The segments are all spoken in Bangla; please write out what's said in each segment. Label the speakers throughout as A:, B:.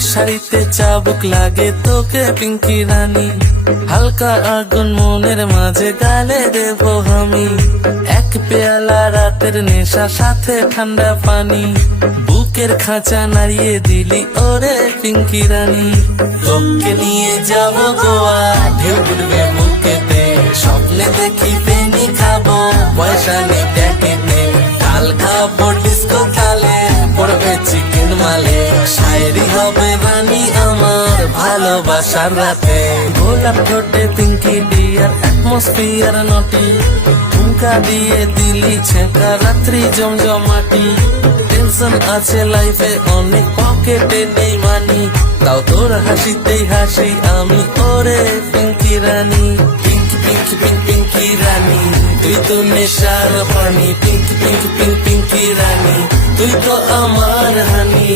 A: শাড়িতে চাবুক লাগে তোকে, পিঙ্কি রানী। হালকা আগুন মনের মাঝে গালে দেব আমি। এক পেয়ালা রাতের নেশা, সাথে ঠান্ডা পানি। বুকের খাঁচা নাড়িয়ে দিলি ওরে পিঙ্কি রানী। তোকে নিয়ে যাব গোয়া, ঢেউ উঠবে বুকেতে। স্বপ্নে দেখি পেনি খাব, পয়সা নেই প্যাকেটে। কাল খাব ডিস্কো তালে পড়বে চিকেন মালে। শায়রি হবে ভালোবাসার রাতে গোলাপ ঠোঁটে পিঙ্কি ডিয়ার অ্যাটমসফিয়ার নটি। ঠুমকা দিয়ে দিলি ছেঁকা, রাত্রি জমজমাটি টেনশন আছে লাইফে অনেক পকেটে নেই মানি তাও তোর হাসিতেই হাসি, আমি ওরে পিঙ্কি রানী। পিঙ্কি পিঙ্কি, পিঙ্ক, পিঙ্কি রানী। তুই তো নেশার পানি, pink pink pink, Pinky Rani. তুই তো আমার হানি।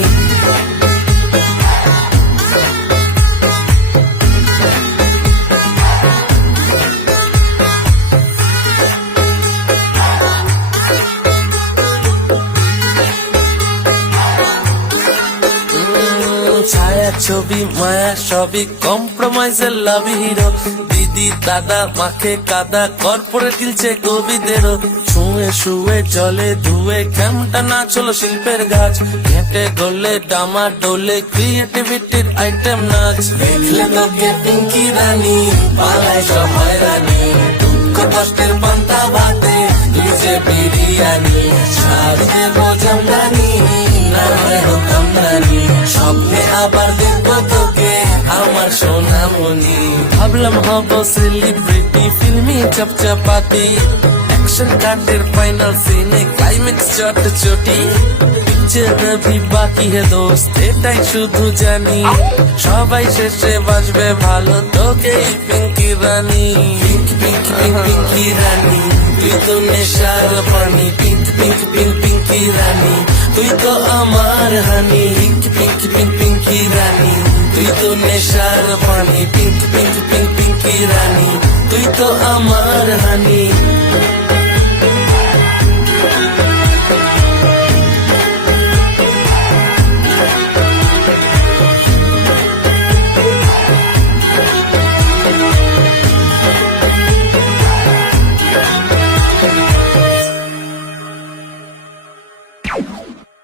A: ছায়া ছবি, মায়া সবই কম্প্রোমাইজের লাভ হিরো দিদি, দাদা, মাকে কাদা, কর্পোরেট দিলছে কবিদেরও। ছুঁয়ে শুয়ে জলে ধুয়ে কেমটা না চলো শিল্পের গাছ। ঘেটে গলে ডামা ডোলে ক্রিয়েটিভিটির আইটেম নাচ। দেখলে তোকে পিঙ্কি রানী পালায় সময় রানী। দুঃখ কষ্টের পান্তা ভাতে যে বিরিয়ানি। ছাড় দেবো আমার সোনামণি। ভাবলাম, হব সেলিব্রিটি ফিল্মি চপচপাতি। অ্যাকশন কাটের ফাইনাল সিনে ক্লাইম্যাক্স চট চটি পিকচার ভি বাকি হে দোস্ত, এটাই শুধু জানি। সবাই শেষে বাজবে ভালো, তোকেই Pinky Rani. Pink pink pink, Pinky Rani. তুই তো নেশার পানি, pink pink pink, Pinky Rani. তুই তো আমার honey, pink pink pink, Pinky Rani. তুই তো নেশার পানি pink pink pink Pinky Rani. তুই তো আমার হানি।